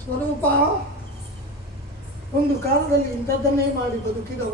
ಸ್ವರೂಪ ಒಂದು ಕಾಲದಲ್ಲಿ ಇಂಥದ್ದನ್ನೇ ಮಾಡಿ ಬದುಕಿದವ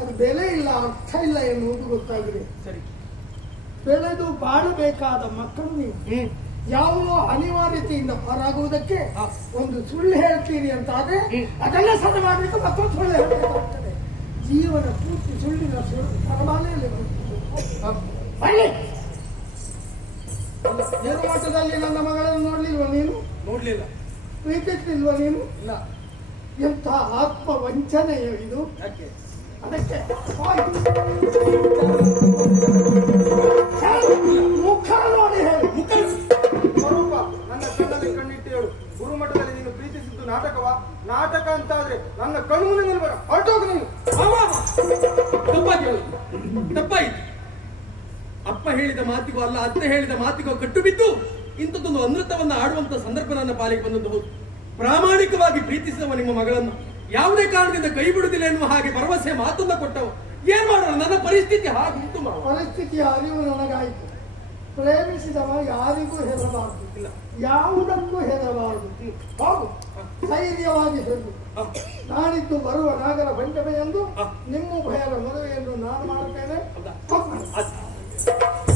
ಅದು ಬೆಲೆ ಇಲ್ಲ ಅರ್ಥ ಇಲ್ಲ ಎನ್ನುವುದು ಗೊತ್ತಾಗಿದೆ. ಸರಿ. ಬೆಳೆದು ಬಾಳಬೇಕಾದ ಮಕ್ಕಳು ನೀವು. ಯಾವುದೋ ಅನಿವಾರ್ಯತೆಯಿಂದ ಹೊರಾಗುವುದಕ್ಕೆ ಒಂದು ಸುಳ್ಳು ಹೇಳ್ತೀರಿ ಅಂತ ಆದ್ರೆ ಅದನ್ನೇ ಅದೆಲ್ಲ ಸರಿ ಮಾಡಲಿಕ್ಕೆ ಮತ್ತೊಂದು ಸುಳ್ಳು ಹೇಳಬೇಕಾಗ್ತದೆ. ಜೀವನ ಪೂರ್ತಿ ಸುಳ್ಳಿನ ಸುಳ್ಳು ಪರಮಾಲೆಯಲ್ಲಿ ಬರುತ್ತದೆ. ಹ. ಮಠದಲ್ಲಿ ನನ್ನ ಮಗಳನ್ನು ನೋಡ್ಲಿಲ್ವ ನೀನು? ನೋಡ್ಲಿಲ್ಲ. ಪ್ರೀತಿಸ್ಲಿಲ್ವ ನೀನು? ಇಲ್ಲ. ಎಂಥ ಆತ್ಮ ವಂಚನೆಯೋ ಇದು? ಯಾಕೆ? ಅದಕ್ಕೆ. ಮುಖ ನೋಡಿ ಹೇಳಿ. ಮುಖ ಸ್ವರೂಪ ನನ್ನ ಕಣ್ಣಲ್ಲಿ ಕಣ್ಣಿಟ್ಟು ಹೇಳು. ಗುರುಮಠದಲ್ಲಿ ನೀನು ಪ್ರೀತಿಸಿದ್ದು ನಾಟಕವ? ನಾಟಕ ಅಂತ ಆದ್ರೆ ನನ್ನ ಕಣ್ಣು ಮುಂದೆ ನಿಲ್ಬೇಡ. ಹೊರಟೋಗು ನೀನು. ತಪ್ಪಾಗಿ ಹೇಳು. ತಪ್ಪಾಯಿತು. ಅಪ್ಪ ಹೇಳಿದ ಮಾತಿಗೂ ಅಲ್ಲ ಅತ್ತೆ ಹೇಳಿದ ಮಾತಿಗೂ ಕಟ್ಟು ಬಿದ್ದು ಇಂಥದ್ದೊಂದು ಅನೃತವನ್ನು ಆಡುವಂತ ಸಂದರ್ಭ ನನ್ನ ಪಾಲಿಗೆ ಬಂದದ್ದು ಹೌದು. ಪ್ರಾಮಾಣಿಕವಾಗಿ ಪ್ರೀತಿಸಿದವ ನಿಮ್ಮ ಮಗಳನ್ನು. ಯಾವುದೇ ಕಾರಣದಿಂದ ಕೈ ಬಿಡುವುದಿಲ್ಲ ಎನ್ನುವ ಹಾಗೆ ಭರವಸೆ ಮಾತನ್ನ ಕೊಟ್ಟವು. ಏನ್ ಮಾಡೋಣ ನನ್ನ ಪರಿಸ್ಥಿತಿ ಹಾಗುಂಟು ಮಾವ. ಪರಿಸ್ಥಿತಿಯ ಅರಿವು ನನಗಾಯಿತು. ಪ್ರೇಮಿಸಿದವ ಯಾರಿಗೂ ಹೆದರಬಾರದು. ಯಾವುದಕ್ಕೂ ಹೆದರಬಾರದು. ಹೌದು. ಧೈರ್ಯವಾಗಿ ಹೇಳು ನಾನಿದ್ದು ಬರುವ ನಾಗರ ಬಂಟಮೆ ಎಂದು ನಿಮ್ಮ ಭಯದ ಮದುವೆಯನ್ನು ನಾನು ಮಾಡುತ್ತೇನೆ?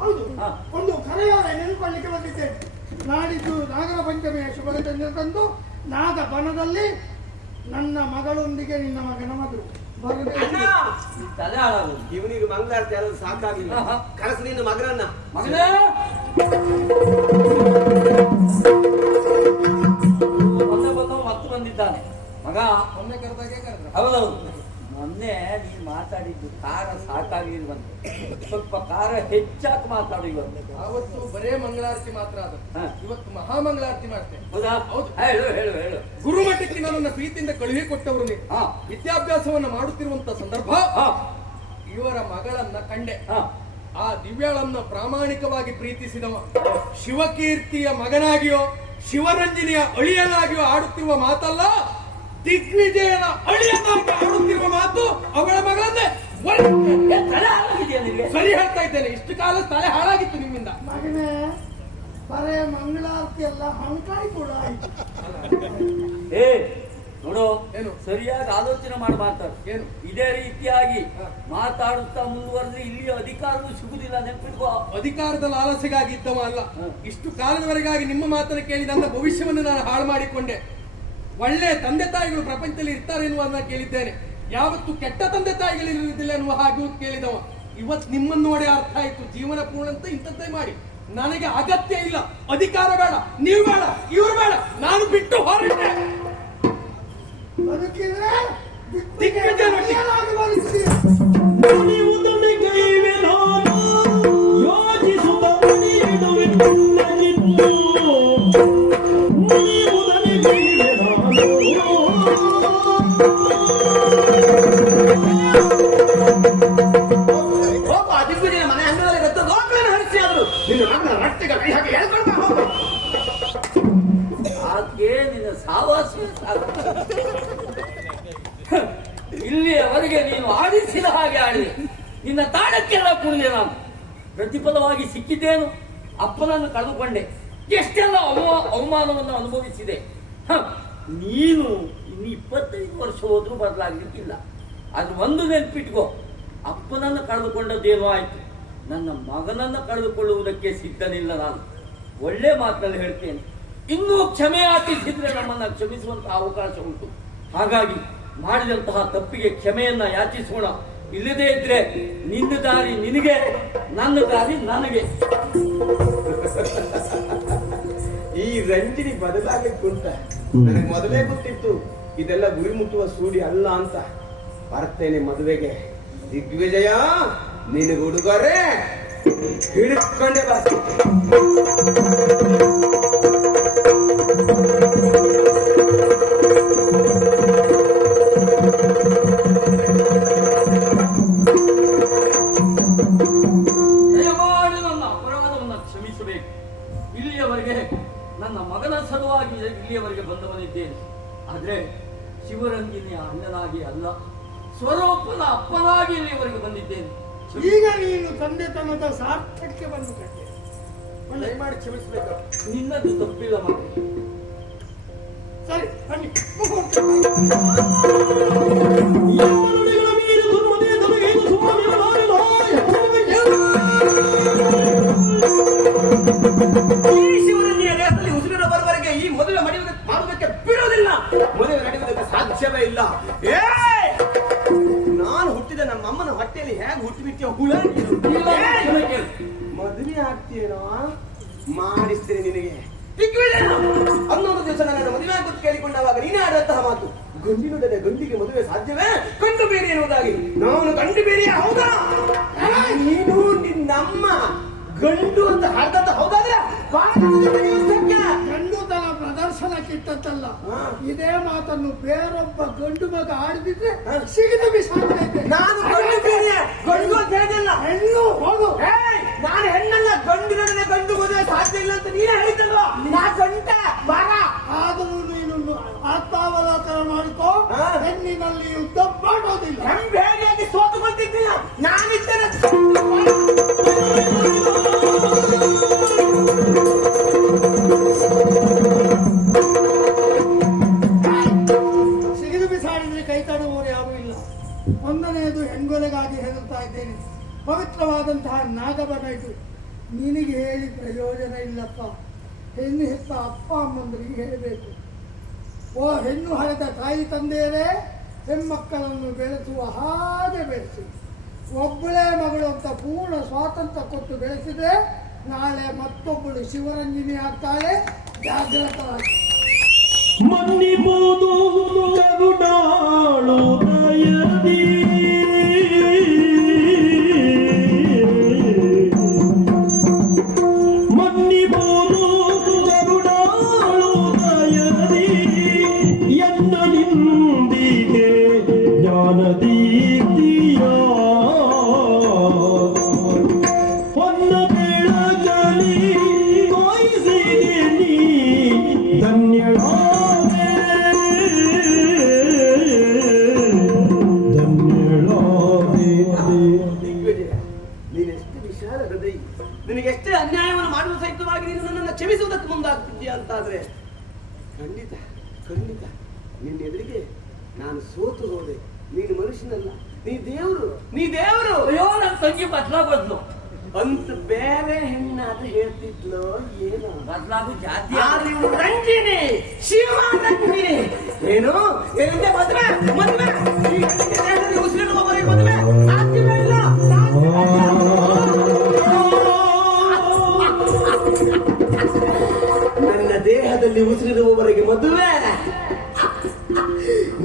ಅದ್- ಮತ್ತೆ ಮತ್ತೆ ಮತ್ತೆ ಹೌದು. ಒಂದು ಕರೆಯಾರ ನೆನೆದುಕೊಳ್ಳಿಕ್ಕೆ ಬಂದಿದ್ದೇನೆ. ನಾಡಿದ್ದು ನಾಗರ ಪಂಚಮಿಯ ಶುಭ ತಂದು ನಾಗ ಬನದಲ್ಲಿ ನನ್ನ ಮಗಳೊಂದಿಗೆ ನಿನ್ನ ಮಗನ ಈ ತಲೆ ಹಾಳಾಗುದು ಇವನಿಗೆ ಮಂಗಳಾರತಿ ಯಾರು ಸಾಕಾಗಿಲ್ಲ. ಕರೆಸು ನಿನ್ನ ಮಗನನ್ನ. ಮಗನೇ! ಮೊನ್ನೆ ಬಂದವ ಮತ್ತೆ ಬಂದಿದ್ದಾನೆ. ಮಗ ಮೊನ್ನೆ ಕರೆದಾಗೆ ಕರೆದ ಹೌದೌದು. ಮೊನ್ನೆ ನೀನು ಮಾತಾಡಿದ್ದು ಕಾರ ಸಾಕಾಗ್ಲಿಲ್ವಂತೆ ಸ್ವಲ್ಪ ಖಾರ ಹೆಚ್ಚಾಗಿ ಮಾತಾಡು ಇವತ್ತು ಅವತ್ತು ಬರೇ ಮಂಗಳಾರತಿ ಮಾತ್ರ ಅದು. ಹಾ. ಇವತ್ತು ಮಹಾಮಂಗಳಾರತಿ ಮಾಡ್ತೇನೆ ಹೌದಾ? ಹೌದು. ಹೇಳು ಹೇಳು ಹೇಳು. ಗುರುಮಠಕ್ಕೆ ನನ್ನನ್ನು ಪ್ರೀತಿಯಿಂದ ಕಳುಹಿ ಕೊಟ್ಟವರು ನೀವು. ಹಾ. ವಿದ್ಯಾಭ್ಯಾಸವನ್ನು ಮಾಡುತ್ತಿರುವಂತ ಸಂದರ್ಭ? ಹಾ. ಇವರ ಮಗಳನ್ನ ಕಂಡೆ. ಹಾ. ಆ ದಿವ್ಯಾಳನ್ನ ಪ್ರಾಮಾಣಿಕವಾಗಿ ಪ್ರೀತಿಸಿದವ. ಶಿವಕೀರ್ತಿಯ ಮಗನಾಗಿಯೋ ಶಿವರಂಜನಿಯ ಅಳಿಯನಾಗಿಯೋ ಆಡುತ್ತಿರುವ ಮಾತಲ್ಲ ದಿಗ್ವಿಜಯನ ಅಳಿಯನಾಗಿ ಹೇಳ್ತಾ ಇದ್ದೇನೆ. ಇಷ್ಟು ಕಾಲ ತಲೆ ಹಾಳಾಗಿತ್ತು ನಿಮ್ಮಿಂದ. ಮಗನೇ ಬರೇ ಮಂಗಳಾರತಿ ಎಲ್ಲ ಹಣಕಾಯಿ ಕೂಡ ಆಯ್ತು. ಏ ನೋಡು ಏನು? ಸರಿಯಾಗಿ ಆಲೋಚನೆ ಮಾಡಿ ಮಾತಾಡು ಏನು? ಇದೇ ರೀತಿಯಾಗಿ. ಮಾತಾಡುತ್ತಾ ಮುಂದುವರೆದ್ರೆ ಇಲ್ಲಿ ಅಧಿಕಾರವೂ ಸಿಗುದಿಲ್ಲ ನೆನಪಿಟ್ಕೋ. ಅಧಿಕಾರದ ಲಾಲಸೆಗಾಗಿ ಇದ್ದವ ಅಲ್ಲ. ಇಷ್ಟು ಕಾಲದವರೆಗಾಗಿ ನಿಮ್ಮ ಮಾತನ್ನು ಕೇಳಿ ನನ್ನ ಭವಿಷ್ಯವನ್ನು ನಾನು ಹಾಳು ಮಾಡಿಕೊಂಡೆ ಒಳ್ಳೆ ತಂದೆ ತಾಯಿಗಳು ಪ್ರಪಂಚದಲ್ಲಿ ಇರ್ತಾರೆ ಎನ್ನುವುದನ್ನ ಕೇಳಿದ್ದೇನೆ. ಯಾವತ್ತು ಕೆಟ್ಟ ತಂದೆ ತಾಯಿಗಳು ಇರುವುದಿಲ್ಲ ಎನ್ನುವ ಹಾಗೂ ಕೇಳಿದವ. ಇವತ್ತು ನಿಮ್ಮನ್ನು ನೋಡಿ ಅರ್ಥ ಆಯ್ತು. ಜೀವನ ಪೂರ್ಣ ಅಂತ ಇಂಥದ್ದೇ ಮಾಡಿ. ನನಗೆ ಅಗತ್ಯ ಇಲ್ಲ. ಅಧಿಕಾರ ಬೇಡ. ನೀವು ಬೇಡ. ಇವ್ರು ಬೇಡ. ನಾನು ಬಿಟ್ಟು ಹೊರಟೆ ಬದುಕಿದ್ರೆ ಇಲ್ಲಿಯವರೆಗೆ ನೀನು ಆಡಿಸಿದ ಹಾಗೆ ಆಡಿ. ನಿನ್ನ ತಾಣಕ್ಕೆಲ್ಲ ಕುಡಿದೆ ನಾನು. ಪ್ರತಿಫಲವಾಗಿ ಸಿಕ್ಕಿದ್ದೇನು? ಅಪ್ಪನನ್ನು ಕಳೆದುಕೊಂಡೆ. ಎಷ್ಟೆಲ್ಲ ಅವಮ, ಅವಮಾನವನ್ನು ಅನುಭವಿಸಿದೆ. ನೀನು ಇನ್ನು ಇಪ್ಪತ್ತೈದು ವರ್ಷ ಹೋದರೂ ಬದಲಾಗಲಿಕ್ಕಿಲ್ಲ. ಅದು ಒಂದು ನೆನ್ಪಿಟ್ಕೋ, ಅಪ್ಪನನ್ನು ಕಳೆದುಕೊಂಡದ್ದೇನೋ ಆಯಿತು? ನನ್ನ ಮಗನನ್ನು ಕಳೆದುಕೊಳ್ಳುವುದಕ್ಕೆ ಸಿದ್ಧನಿಲ್ಲ ನಾನು. ಒಳ್ಳೆ ಮಾತಿನಲ್ಲಿ ಹೇಳ್ತೇನೆ. ಇನ್ನೂ ಕ್ಷಮೆ ಆತಿಸಿದ್ರೆ ನಮ್ಮನ್ನು ಕ್ಷಮಿಸುವಂಥ ಅವಕಾಶ ಉಂಟು. ಹಾಗಾಗಿ ಮಾಡಿದಂತಹ ತಪ್ಪಿಗೆ ಕ್ಷಮೆಯನ್ನ ಯಾಚಿಸೋಣ. ಇಲ್ಲದೇ ಇದ್ರೆ ನಿನ್ನ ದಾರಿ ನಿನಗೆ ನನ್ನ ದಾರಿ ನನಗೆ. ಈ ರಂಜಿನಿ ಬದಲಾಗ್ಲಿಕ್ಕೆ ಕುಂತ ನನಗೆ ಮೊದಲೇ ಗೊತ್ತಿತ್ತು ಇದೆಲ್ಲ ಗುರಿ ಮುಟ್ಟುವ ಸೂಡಿ ಅಲ್ಲ ಅಂತ. ಬರ್ತೇನೆ ಮದುವೆಗೆ. ದಿಗ್ವಿಜಯ ನಿನಗೆ ಉಡುಗೊರೆ. ಹಿಡಿದುಕೊಂಡೆ ಬಾ. ಸ್ವರೂಪನ ಅಪ್ಪನಾಗಿ ಇಲ್ಲಿವರೆಗೆ ಬಂದಿದ್ದೇನೆ. ಈಗ ನೀನು ತನ್ನದ ಸಾರ್ಥಕ್ಕೆ ಬಂದು ಕಟ್ಟೆ. ಒಳ್ಳೆ ಮಾಡಿ ಕ್ಷಮಿಸಬೇಕು. ನಿನ್ನದು ತಪ್ಪಿಲ್ಲ ಮಾಡಿ ಸರಿ ಬನ್ನಿ. ದಿಗ್ವಿಜಯ! ಹನ್ನೊಂದು ದಿವಸ ನನ್ನನ್ನು ಮದುವೆ ಆಗುತ್ತೆ ಕೇಳಿಕೊಂಡವಾಗ ನೀನೇ ಆದಂತಹ ಮಾತು. ಗಂಡಿನುಡದೆ ಗಂಡಿಗೆ ಮದುವೆ ಸಾಧ್ಯವೇ? ಕಂಡು ಬೇರೆ ಎನ್ನುವುದಾಗಿ. ನಾನು ಕಂಡು ಬೇರೆ ಹೌದಾ? ನೀನು ನಿನ್ನಮ್ಮ. ಗಂಡು ಅಂತ ಹಾಡ್ದಂತ ಹೌದಾದ್ರೆ? ಗಂಡುತನ ಪ್ರದರ್ಶನಕ್ಕಿಟ್ಟದ್ದಲ್ಲ. ಇದೇ ಮಾತನ್ನು ಬೇರೊಬ್ಬ ಗಂಡು ಮಗ ಆಡಿದ್ರೆ. ಸಿಗದ ಬಿಸಾಕೈತೆ ನಾನು ಗಂಡು ಬೇರೆ. ಗಂಡು ಅಂತ ಹೇಳಿಲ್ಲ ಹೆಣ್ಣು ಹೋಗು! ನಾನು ಹೆಣ್ಣಲ್ಲ ಗಂಡಿನೊಡನೆ ನಡನೆ ಗಂಡು ಮದುವೆ ಸಾಧ್ಯ ಇಲ್ಲ ಅಂತ ನೀನೇ ಹೇಳಿದ್ದಲ್ವಾ ನಾ ಗಂಟ ಬಾರ ಆದರೂ ನೀನು ಆತ್ಮಾವಲೋಕನ ಮಾಡಿಕೋ. ಹೆಣ್ಣಿನಲ್ಲಿ ಯುದ್ಧ ಮಾಡೋದಿಲ್ಲ. ಇದು ನಿನಗೆ ಹೇಳಿ ಪ್ರಯೋಜನ ಇಲ್ಲಪ್ಪ. ಹೆಣ್ಣು ಹೆತ್ತ ಅಪ್ಪ ಅಮ್ಮಂದರಿಗೆ ಹೇಳಬೇಕು. ಓ ಹೆಣ್ಣು ಹಳೆದ ತಾಯಿ ತಂದೆಯರೇ, ಹೆಣ್ಮಕ್ಕಳನ್ನು ಬೆಳೆಸುವ ಹಾಗೆ ಬೆಳೆಸಿ. ಒಬ್ಬಳೇ ಮಗಳು ಅಂತ ಪೂರ್ಣ ಸ್ವಾತಂತ್ರ್ಯ ಕೊಟ್ಟು ಬೆಳೆಸಿದ್ರೆ ನಾಳೆ ಮತ್ತೊಬ್ಬಳು ಶಿವರಂಜಿನಿ ಆಗ್ತಾಳೆ. ಜಾಗೃತರಾಗಿ ಮನ್ನಿಬೋದು ಕರುಣಾಳು ನಿಂದಿಗೆ ಹೊನ್ನ ನೀ ವಿಶಾಲ ಹೃದಯ. ನಿನಗೆ ಎಷ್ಟೇ ಅನ್ಯಾಯವನ್ನು ಕ್ಷಮಿಸುವುದಕ್ಕೆ ಮುಂದಾಗ್ತಿದ್ದೀಯ ಅಂತಾದ್ರೆ ಖಂಡಿತ ಖಂಡಿತ. ನಿನ್ನ ಎದುರಿಗೆ ನಾನು ಸೋತು ಹೋದೆ. ನೀನು ಮನುಷ್ಯನಲ್ಲ ನೀ ದೇವರು. ನೀ ದೇವರು. ಅಯ್ಯೋ ನನ್ನ ತಂಗಿ ಬದ್ಲು ಅಂತ ಬೇರೆ ಹೆಣ್ಣಾದ್ರೆ ಹೇಳ್ತಿದ್ಲು ಏನು. ಬದಲಾಗು ಜಾತಿ ಆದ್ರೆ ಇವ್ಳು ರಂಜಿನಿ ಶಿವರಂಜಿನಿ ಏನು? ಏನಂತೆ ಮದ್ವೆ? ಮದುವೆ. ಸಾಧ್ಯವೇ ಇಲ್ಲ. ನನ್ನ ದೇಹದಲ್ಲಿ ಉಸಿರಿರುವವರೆಗೆ ಮದುವೆ.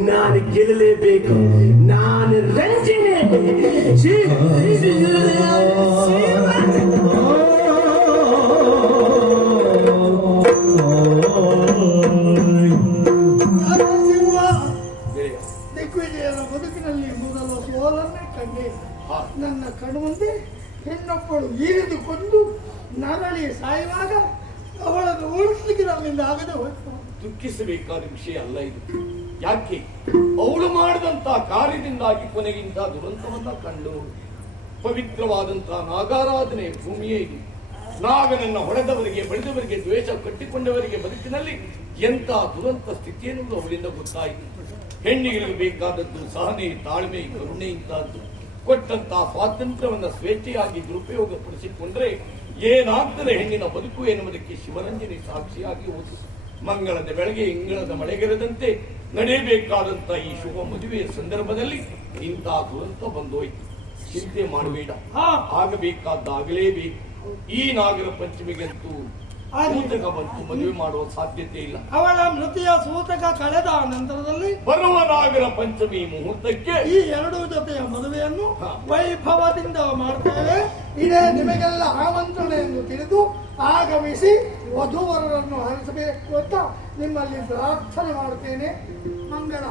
ನಾನು ಗೆಲ್ಲಲೇಬೇಕು. ನಾನು ರಂಜನೆ ಬದುಕಿನಲ್ಲಿ ನನ್ನ ಕಣ್ಮುಂದೆ ಹೆಣ್ಣೊಬ್ಬಳು ಈರಿದು ಕೊಂದು ನರಳಿ ಸಾಯುವಾಗ ಅವಳನ್ನು ಉಳಿಸ್ಲಿಕ್ಕೆ ನಮ್ಮಿಂದ ಆಗದೆ ಹೋಯ್ತು ದುಃಖಿಸಬೇಕಾದ ವಿಷಯ ಅಲ್ಲ ಇದು ಯಾಕೆ? ಅವಳು ಮಾಡಿದಂತಹ ಕಾರ್ಯದಿಂದಾಗಿ ಕೊನೆಗಿಂತ ದುರಂತವನ್ನ ಕಂಡು ಪವಿತ್ರವಾದಂತಹ ನಾಗಾರಾಧನೆ ಭೂಮಿಯೇ ಇದೆ. ನಾಗನನ್ನ ಹೊಡೆದವರಿಗೆ ಬಳಿದವರಿಗೆ ದ್ವೇಷ ಕಟ್ಟಿಕೊಂಡವರಿಗೆ ಬದುಕಿನಲ್ಲಿ ಎಂತ ದುರಂತ ಸ್ಥಿತಿ ಎನ್ನುವುದು ಅವಳಿಂದ ಗೊತ್ತಾಯಿತು. ಹೆಣ್ಣಿಗೆ ಬೇಕಾದದ್ದು ಸಹನೆ, ತಾಳ್ಮೆ, ಕರುಣೆ ಇಂತಹದ್ದು ಕೊಟ್ಟಂತಹ ಸ್ವಾತಂತ್ರ್ಯವನ್ನ ಸ್ವೇಚ್ಛೆಯಾಗಿ ದುರುಪಯೋಗಪಡಿಸಿಕೊಂಡ್ರೆ ಏನಾಗ್ತದೆ ಹೆಣ್ಣಿನ ಬದುಕು ಎನ್ನುವುದಕ್ಕೆ ಶಿವರಂಜನೆ ಸಾಕ್ಷಿಯಾಗಿ ಓದಿಸಿ. ಮಂಗಳದ ಬೆಳಗ್ಗೆ ಇಂಗಳದ ಮಳೆಗೆರೆದಂತೆ ನಡೆಯಬೇಕಾದಂತ ಈ ಶುಭ ಮದುವೆಯ ಸಂದರ್ಭದಲ್ಲಿ ಇಂತಹ ದುರಂತ ಬಂದೋಯ್ತು. ಚಿಂತೆ ಮಾಡಬೇಡ. ಆಗಬೇಕಾದಾಗಲೇಬೇಕು. ಆಗಬೇಕಾದ್ದಾಗಲೇಬೇಕು ಈ ನಾಗರ ಪಂಚಮಿಗಂತೂ. ಸೂತಕ ಬಂತು ಮದುವೆ ಮಾಡುವ ಸಾಧ್ಯತೆ ಇಲ್ಲ. ಅವಳ ಮೃತಿಯ ಸೂತಕ ಕಳೆದ ನಂತರದಲ್ಲಿ ಬರುವ ನಾಗರ ಪಂಚಮಿ ಮುಹೂರ್ತಕ್ಕೆ ಈ ಎರಡು ಜೊತೆಯ ಮದುವೆಯನ್ನು. ವೈಭವದಿಂದ ಮಾಡ್ತೇವೆ. ಇದೇ ನಿಮಗೆಲ್ಲ ಆಮಂತ್ರಣ ಎಂದು ತಿಳಿದು ಆಗಮಿಸಿ ವಧುವರರನ್ನು ಹರಿಸಬೇಕು ಅಂತ ನಿಮ್ಮಲ್ಲಿ ಪ್ರಾರ್ಥನೆ ಮಾಡುತ್ತೇನೆ. ಮಂಗಳ